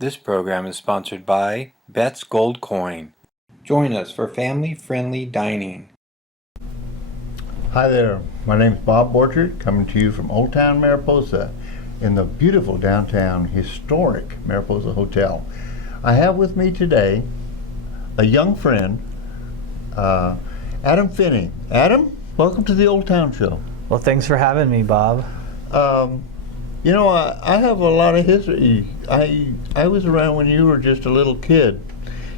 This program is sponsored by Bet's Gold Coin. Join us for family-friendly dining. Hi there, my name is Bob Borchert, coming to you from Old Town Mariposa in the beautiful downtown historic Mariposa Hotel. I have with me today a young friend, Adam Finney. Adam, welcome to the Old Town Show. Well, thanks for having me, Bob. You know, I have a lot of history. I was around when you were just a little kid.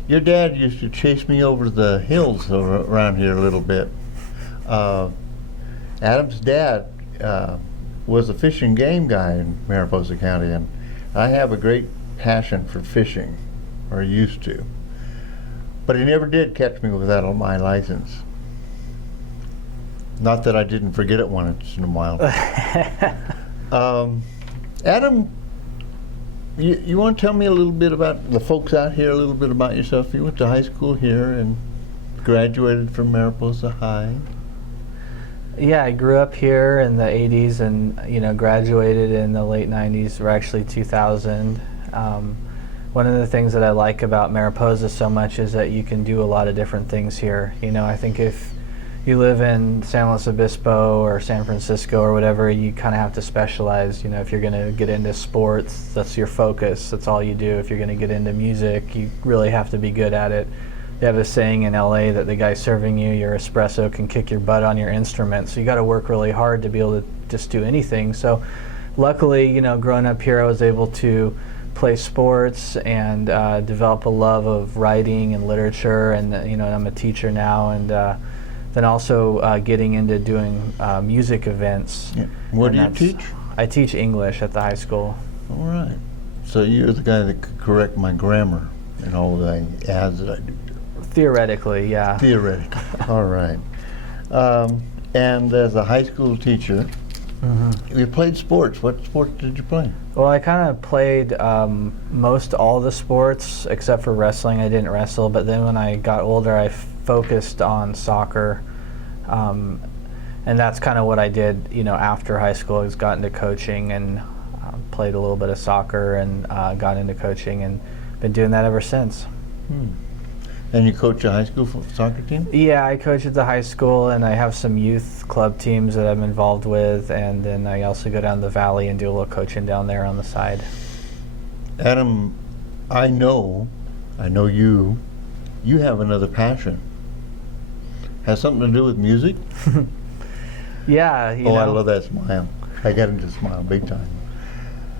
Your dad used to chase me over the hills around here a little bit. Adam's dad was a fish and game guy in Mariposa County, and I have a great passion for fishing, or used to. But he never did catch me without my license. Not that I didn't forget it once in a while. Adam, you want to tell me a little bit about the folks out here, a little bit about yourself? You went to high school here and graduated from Mariposa High. Yeah, I grew up here in the 80s and, graduated in the late 90s, or actually 2000. One of the things that I like about Mariposa so much is that you can do a lot of different things here. I think if you live in San Luis Obispo or San Francisco or whatever, you kind of have to specialize. If you're going to get into sports, that's your focus. That's all you do. If you're going to get into music, you really have to be good at it. They have a saying in LA that the guy serving you your espresso can kick your butt on your instrument. So you got to work really hard to be able to just do anything. So luckily, growing up here, I was able to play sports and develop a love of writing and literature. And I'm a teacher now, and then also getting into doing music events. Yeah. What do you teach? I teach English at the high school. All right. So you're the guy that could correct my grammar and all the ads that I do. Theoretically, yeah. Theoretically. All right. And as a high school teacher, you played sports. What sports did you play? Well, I kind of played most all the sports except for wrestling. I didn't wrestle, but then when I got older, I focused on soccer, and that's kind of what I did. After high school, I got into coaching and played a little bit of soccer and got into coaching, and been doing that ever since. And you coach a high school soccer team? Yeah, I coach at the high school, and I have some youth club teams that I'm involved with, and then I also go down the valley and do a little coaching down there on the side. Adam, I know you have another passion. Has something to do with music? Yeah, I love that smile. I got him to smile big time.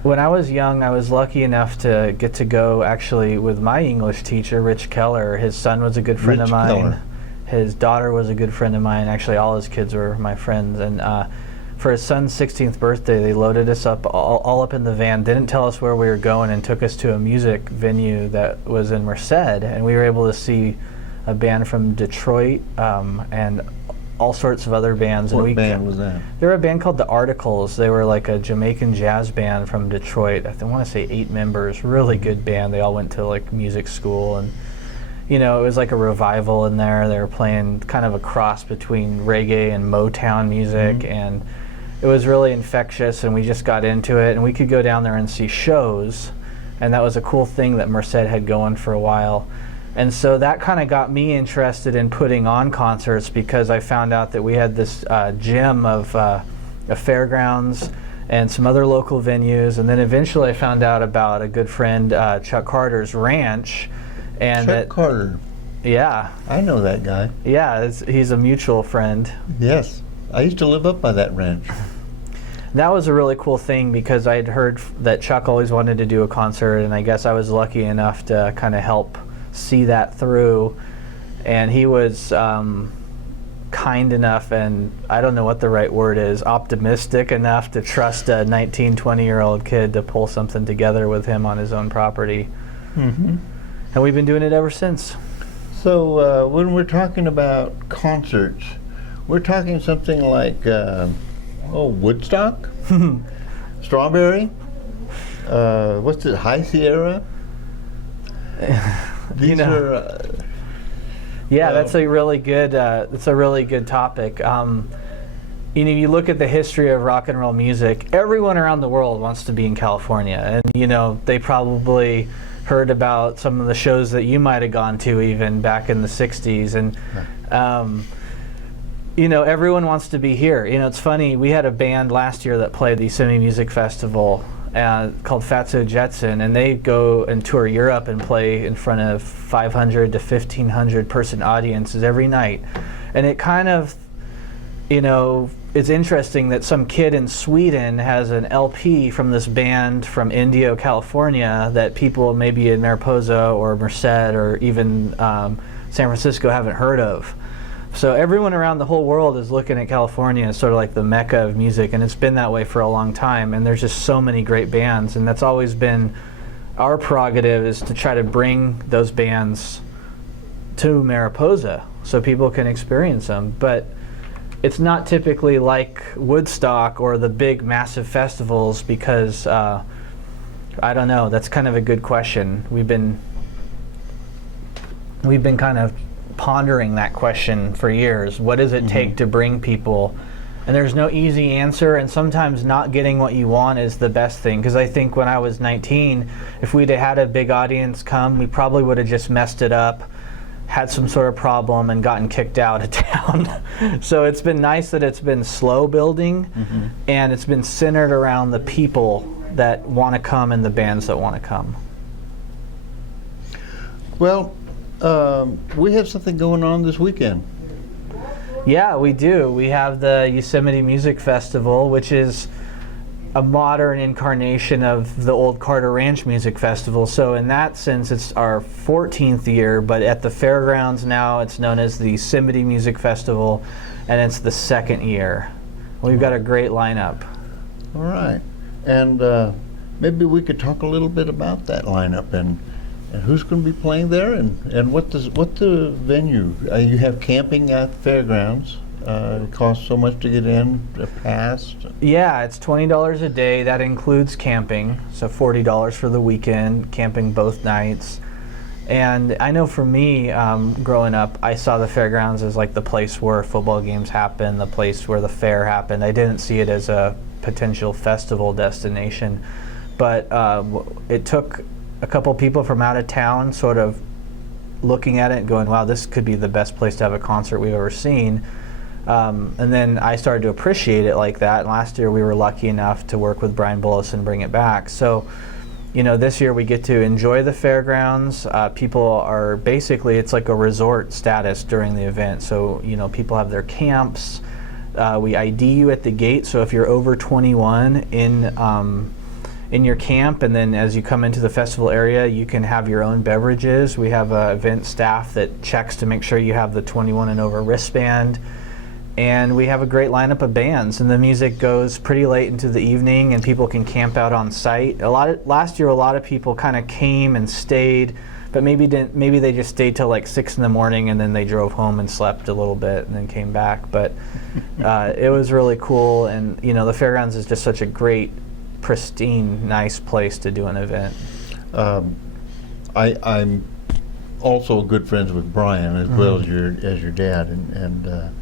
When I was young, I was lucky enough to get to go actually with my English teacher, Rich Keller. His son was a good friend of mine. Keller. His daughter was a good friend of mine. Actually, all his kids were my friends. And for his son's 16th birthday, they loaded us up all up in the van, didn't tell us where we were going, and took us to a music venue that was in Merced. And we were able to see a band from Detroit and all sorts of other bands. What band was that? They were a band called The Articles. They were like a Jamaican jazz band from Detroit. I want to say 8 members. Really good band. They all went to like music school, and it was like a revival in there. They were playing kind of a cross between reggae and Motown music, and it was really infectious, and we just got into it, and we could go down there and see shows, and that was a cool thing that Merced had going for a while. And so that kind of got me interested in putting on concerts, because I found out that we had this gym of a fairgrounds and some other local venues. And then eventually I found out about a good friend, Chuck Carter's ranch. And Chuck Carter? Yeah. I know that guy. Yeah, he's a mutual friend. Yes. I used to live up by that ranch. That was a really cool thing, because I had heard that Chuck always wanted to do a concert, and I guess I was lucky enough to kind of help see that through. And he was kind enough, and I don't know what the right word is, optimistic enough to trust a 19, 20-year-old kid to pull something together with him on his own property. And we've been doing it ever since. So when we're talking about concerts, we're talking something like Woodstock, Strawberry, what's it, High Sierra? These are. That's a really good. It's a really good topic. You look at the history of rock and roll music. Everyone around the world wants to be in California, and they probably heard about some of the shows that you might have gone to even back in the 60s. And you know, everyone wants to be here. You know, it's funny, we had a band last year that played the Yosemite Music Festival called Fatso Jetson, and they go and tour Europe and play in front of 500 to 1,500 person audiences every night. And it kind of, you know, it's interesting that some kid in Sweden has an LP from this band from Indio, California, that people maybe in Mariposa or Merced or even San Francisco haven't heard of. So everyone around the whole world is looking at California as sort of like the mecca of music, and it's been that way for a long time, and there's just so many great bands, and that's always been our prerogative, is to try to bring those bands to Mariposa so people can experience them. But it's not typically like Woodstock or the big massive festivals, because I don't know, that's kind of a good question. We've been kind of pondering that question for years. What does it take to bring people? And there's no easy answer, and sometimes not getting what you want is the best thing, because I think when I was 19, if we'd have had a big audience come, we probably would have just messed it up, had some sort of problem, and gotten kicked out of town. So it's been nice that it's been slow building, and it's been centered around the people that want to come and the bands that want to come. Well, we have something going on this weekend. Yeah, we do. We have the Yosemite Music Festival, which is a modern incarnation of the old Carter Ranch Music Festival. So in that sense, it's our 14th year, but at the fairgrounds now, it's known as the Yosemite Music Festival, and it's the 2nd year. We've got a great lineup. All right. And maybe we could talk a little bit about that lineup and who's going to be playing there, and what the venue. You have camping at the fairgrounds. It costs so much to get in, a pass. Yeah, it's $20 a day. That includes camping, so $40 for the weekend, camping both nights. And I know for me, growing up, I saw the fairgrounds as like the place where football games happen, the place where the fair happened. I didn't see it as a potential festival destination. But it took a couple people from out of town sort of looking at it and going, wow, this could be the best place to have a concert we've ever seen. And then I started to appreciate it like that. And last year we were lucky enough to work with Brian Bullis and bring it back. So, you know, this year we get to enjoy the fairgrounds. People are basically, it's like a resort status during the event. So, you know, people have their camps. We ID you at the gate. So if you're over 21 in your camp, and then as you come into the festival area, you can have your own beverages. We have event staff that checks to make sure you have the 21 and over wristband. And we have a great lineup of bands, and the music goes pretty late into the evening, and people can camp out on site. Last year, a lot of people kind of came and stayed, but maybe they just stayed till like 6 in the morning, and then they drove home and slept a little bit and then came back. But it was really cool, and you know, the fairgrounds is just such a great, pristine, nice place to do an event. I'm also good friends with Brian as well as your dad, and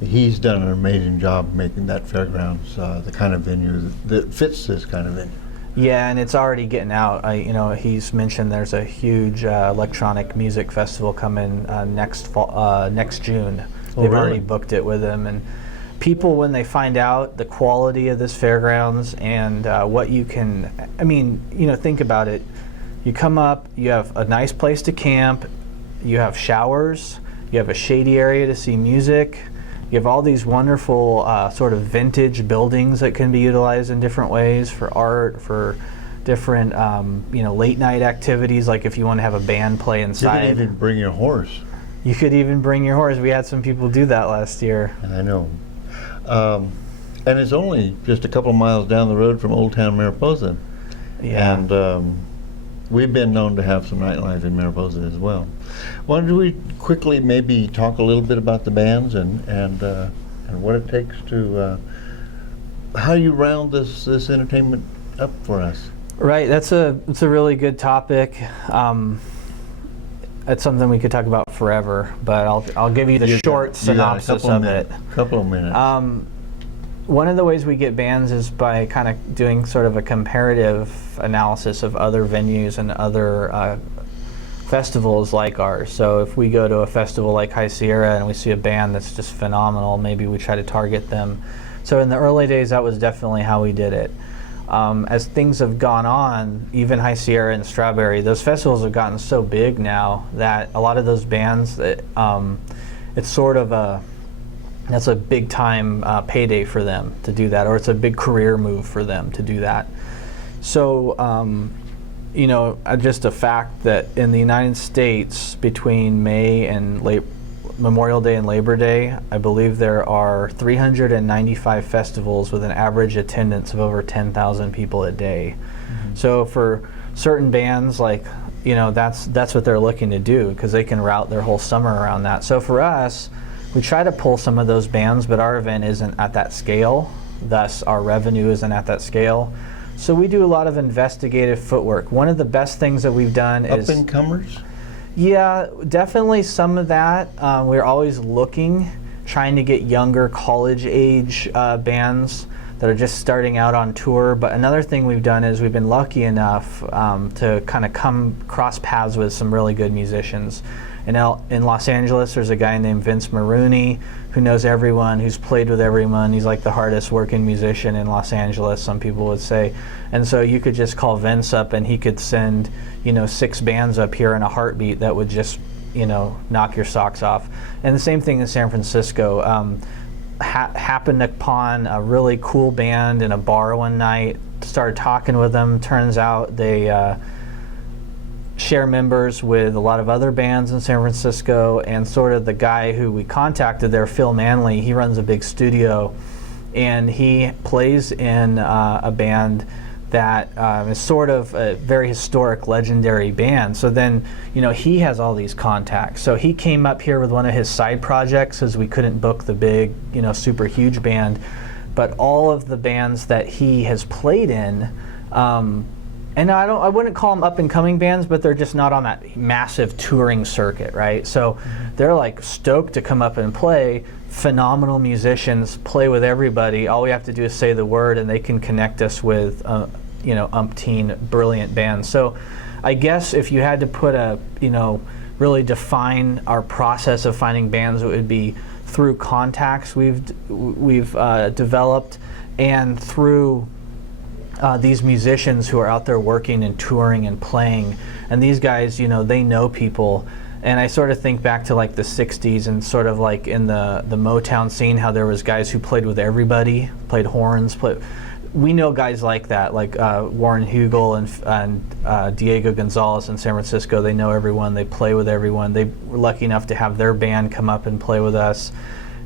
he's done an amazing job making that fairgrounds the kind of venue that fits this kind of venue. Yeah, and it's already getting out. You know, he's mentioned there's a huge electronic music festival coming next June. Oh, They've really? already booked it with him, and people, when they find out the quality of this fairgrounds and what you can, I mean, you know, think about it. You come up, you have a nice place to camp, you have showers, you have a shady area to see music, you have all these wonderful sort of vintage buildings that can be utilized in different ways for art, for different, you know, late night activities, like if you want to have a band play inside. You can even bring your horse. You could even bring your horse. We had some people do that last year. I know. And it's only just a couple of miles down the road from Old Town Mariposa. Yeah. And we've been known to have some nightlife in Mariposa as well. Why don't we quickly maybe talk a little bit about the bands and what it takes to, how you round this entertainment up for us? Right, it's a really good topic. It's something we could talk about forever, but I'll give you the short synopsis of it. Couple of minutes. one of the ways we get bands is by kind of doing sort of a comparative analysis of other venues and other festivals like ours. So if we go to a festival like High Sierra and we see a band that's just phenomenal, maybe we try to target them. So in the early days, that was definitely how we did it. As things have gone on, even High Sierra and Strawberry, those festivals have gotten so big now that a lot of those bands, it's sort of that's a big time payday for them to do that, or it's a big career move for them to do that. So, just a fact that in the United States, between May and Memorial Day and Labor Day, I believe there are 395 festivals with an average attendance of over 10,000 people a day. Mm-hmm. So for certain bands, like, that's what they're looking to do, because they can route their whole summer around that. So for us, we try to pull some of those bands, but our event isn't at that scale, thus our revenue isn't at that scale. So we do a lot of investigative footwork. One of the best things that we've done is... Up-and-comers? Yeah, definitely some of that. We're always trying to get younger college-age bands that are just starting out on tour. But another thing we've done is we've been lucky enough to kind of come cross paths with some really good musicians. In Los Angeles, there's a guy named Vince Maroney who knows everyone, who's played with everyone. He's like the hardest working musician in Los Angeles, some people would say. And so you could just call Vince up and he could send, 6 bands up here in a heartbeat that would just, knock your socks off. And the same thing in San Francisco. Happened upon a really cool band in a bar one night, started talking with them. Turns out they share members with a lot of other bands in San Francisco, and sort of the guy who we contacted there, Phil Manley, he runs a big studio, and he plays in a band that is sort of a very historic, legendary band. So then, he has all these contacts. So he came up here with one of his side projects, as we couldn't book the big, super huge band, but all of the bands that he has played in, and I wouldn't call them up-and-coming bands, but they're just not on that massive touring circuit, right? So they're like stoked to come up and play. Phenomenal musicians, play with everybody. All we have to do is say the word, and they can connect us with, umpteen brilliant bands. So I guess if you had to put really define our process of finding bands, it would be through contacts we've developed, and through these musicians who are out there working and touring and playing. And these guys, they know people. And I sort of think back to like the 60s and sort of like in the Motown scene, how there was guys who played with everybody, played horns. We know guys like that, like Warren Hugel and Diego Gonzalez in San Francisco. They know everyone, they play with everyone. They were lucky enough to have their band come up and play with us.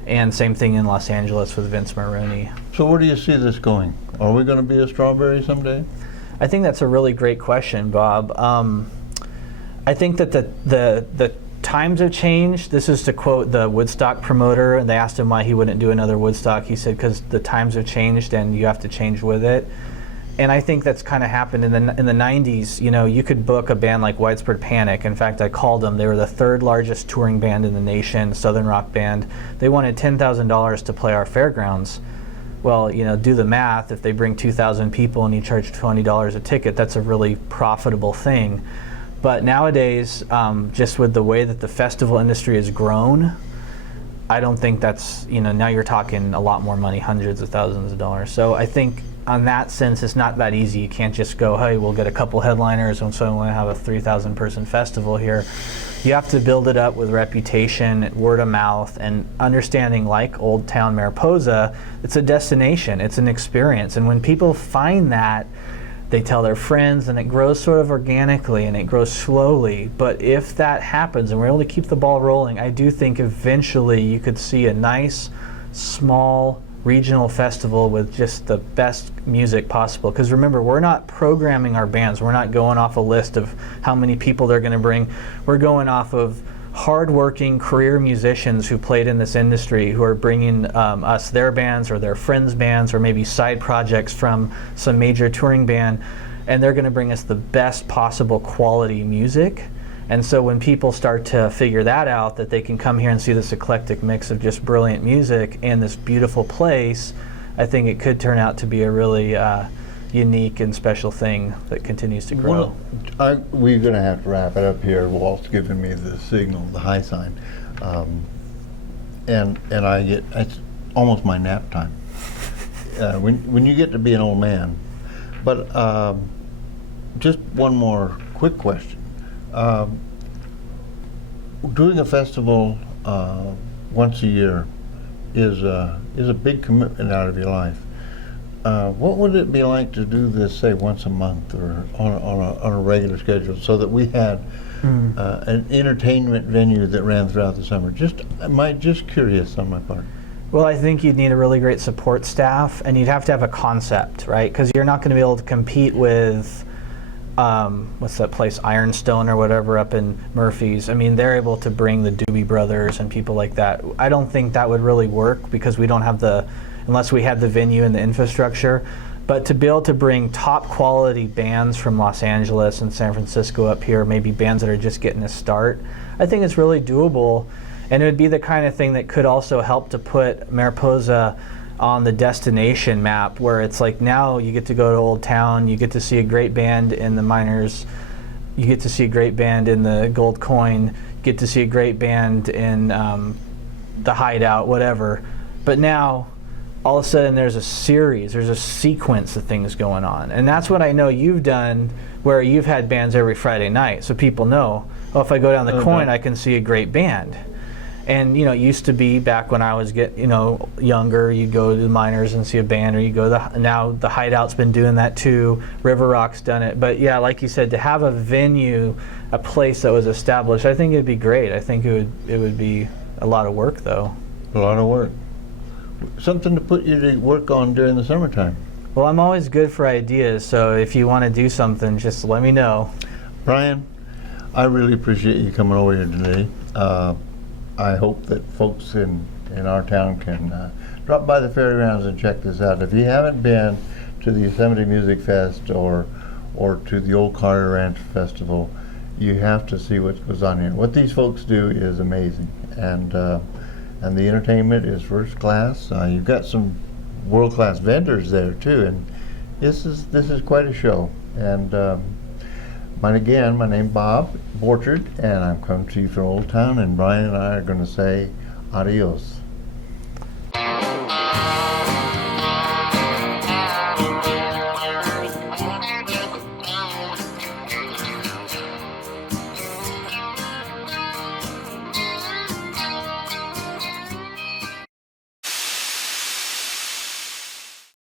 And same thing in Los Angeles with Vince Maroney. So where do you see this going? Are we going to be a Strawberry someday? I think that's a really great question, Bob. I think that the times have changed. This is to quote the Woodstock promoter, and they asked him why he wouldn't do another Woodstock. He said, because the times have changed and you have to change with it. And I think that's kind of happened in the 90s. You could book a band like Widespread Panic. In fact, I called them. They were the 3rd largest touring band in the nation, Southern rock band. They wanted $10,000 to play our fairgrounds. Well, do the math. If they bring 2,000 people and you charge $20 a ticket, that's a really profitable thing. But nowadays, just with the way that the festival industry has grown, I don't think that's, now you're talking a lot more money, hundreds of thousands of dollars. So I think on that sense, it's not that easy. You can't just go, hey, we'll get a couple headliners and so we'll have a 3,000 person festival here. You have to build it up with reputation, word of mouth, and understanding, like Old Town Mariposa, it's a destination, it's an experience. And when people find that, they tell their friends, and it grows sort of organically and it grows slowly. But if that happens and we're able to keep the ball rolling, I do think eventually you could see a nice, small, regional festival with just the best music possible. Because remember, we're not programming our bands. We're not going off a list of how many people they're going to bring. We're going off of hard-working career musicians who played in this industry, who are bringing us their bands or their friends' bands or maybe side projects from some major touring band, and they're going to bring us the best possible quality music. And so when people start to figure that out, that they can come here and see this eclectic mix of just brilliant music and this beautiful place, I think it could turn out to be a really unique and special thing that continues to grow. We're going to have to wrap it up here. Walt's giving me the signal, the high sign, and it's almost my nap time. When you get to be an old man. But just one more quick question. Doing a festival once a year is a big commitment out of your life. What would it be like to do this, say, once a month or on a regular schedule, so that we had an entertainment venue that ran throughout the summer? Just curious on my part. Well, I think you'd need a really great support staff, and you'd have to have a concept, right? Because you're not going to be able to compete with, what's that place, Ironstone or whatever up in Murphy's. I mean, they're able to bring the Doobie Brothers and people like that. I don't think that would really work because we don't have unless we had the venue and the infrastructure. But to be able to bring top quality bands from Los Angeles and San Francisco up here, maybe bands that are just getting a start, I think it's really doable. And it would be the kind of thing that could also help to put Mariposa on the destination map, where it's like now you get to go to Old Town, you get to see a great band in the Miners, you get to see a great band in the Gold Coin, you get to see a great band in the Hideout, whatever. But now, all of a sudden there's a sequence of things going on. And that's what I know you've done, where you've had bands every Friday night, so people know, oh, if I go down the Coin, I can see a great band. And it used to be back when I was younger, you'd go to the Miners and see a band, or you go now the Hideout's been doing that too. River Rock's done it. But yeah, like you said, to have a venue, a place that was established, I think it'd be great. I think it would be a lot of work though. A lot of work. Something to put you to work on during the summertime. Well, I'm always good for ideas, so if you want to do something, just let me know. Brian, I really appreciate you coming over here today. I hope that folks in our town can drop by the fairgrounds and check this out. If you haven't been to the Yosemite Music Fest or to the Old Carter Ranch Festival, you have to see what goes on here. What these folks do is amazing, and the entertainment is first class. You've got some world-class vendors there too, and this is quite a show. And my name's Bob Borchard, and I'm coming to you from Old Town, and Brian and I are going to say adios.